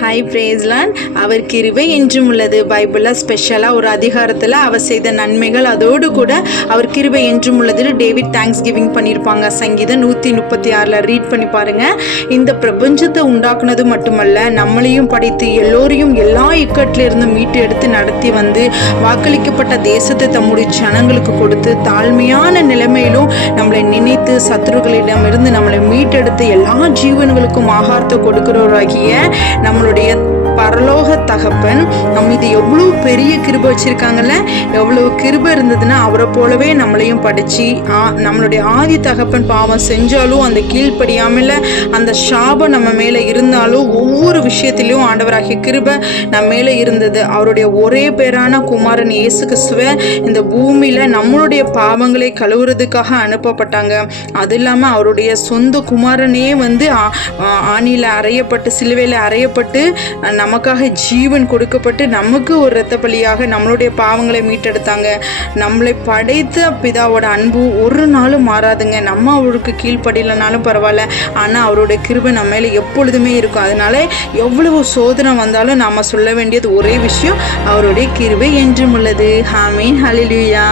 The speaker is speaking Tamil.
ஹாய் பிரேஸ்லான். அவர் கிருபை என்றும் உள்ளது. பைபிளில் ஸ்பெஷலாக ஒரு அதிகாரத்தில் அவர் செய்த நன்மைகள், அதோடு கூட அவர் கிருபை என்றும் உள்ளதில் டேவிட் தேங்க்ஸ் கிவிங் பண்ணியிருப்பாங்க. சங்கீதம் 136 ரீட் பண்ணி பாருங்கள். இந்த பிரபஞ்சத்தை உண்டாக்குனது மட்டுமல்ல, நம்மளையும் படைத்து எல்லோரையும் எல்லா இக்கட்டிலிருந்து மீட்டு எடுத்து நடத்தி வந்து வாக்களிக்கப்பட்ட தேசத்தை தம்முடைய ஜனங்களுக்கு கொடுத்து தாழ்மையான நிலைமையிலும் நம்மளை நினைத்து சத்துருக்களிடமிருந்து நம்மளை மீட்டெடுத்து எல்லா ஜீவன்களுக்கும் ஆகாரத்தை கொடுக்கிறவராகிய நம்மளுடைய பரலோக தகப்பன் நம்ம இது எவ்வளோ பெரிய கிருபை வச்சிருக்காங்கல்ல. எவ்வளவு கிருபை இருந்ததுன்னா அவரை போலவே நம்மளையும் படிச்சு நம்மளுடைய ஆதி தகப்பன் பாவம் செஞ்சாலும் அந்த கீழ்ப்படியாமல் அந்த சாபம் நம்ம மேலே இருந்தாலும் ஒவ்வொரு விஷயத்திலையும் ஆண்டவராகிய கிருபை நம்ம மேலே இருந்தது. அவருடைய ஒரே பேரான குமாரன் இயேசு கிறிஸ்துவை இந்த பூமியில் நம்மளுடைய பாவங்களை கழுவுறதுக்காக அனுப்பப்பட்டாங்க. அது இல்லாமல் அவருடைய சொந்த குமாரனே வந்து ஆணியில் அறையப்பட்டு சிலுவையில் அறையப்பட்டு நமக்காக ஜீவன் கொடுக்கப்பட்டு நமக்கு ஒரு இரத்த பலியாக நம்மளுடைய பாவங்களை மீட்டெடுத்தாங்க. நம்மளை படைத்த பிதாவோட அன்பு ஒரு நாளும் மாறாதுங்க. நம்ம அவருக்கு கீழ்ப்படியலனாலும் பரவாயில்ல, ஆனால் அவருடைய கிருபை நம்ம மேலே எப்பொழுதுமே இருக்கும். அதனால எவ்வளவு சோதனை வந்தாலும் நாம் சொல்ல வேண்டியது ஒரே விஷயம், அவருடைய கிருபை என்றும் உள்ளது. ஆமென். ஹல்லேலூயா.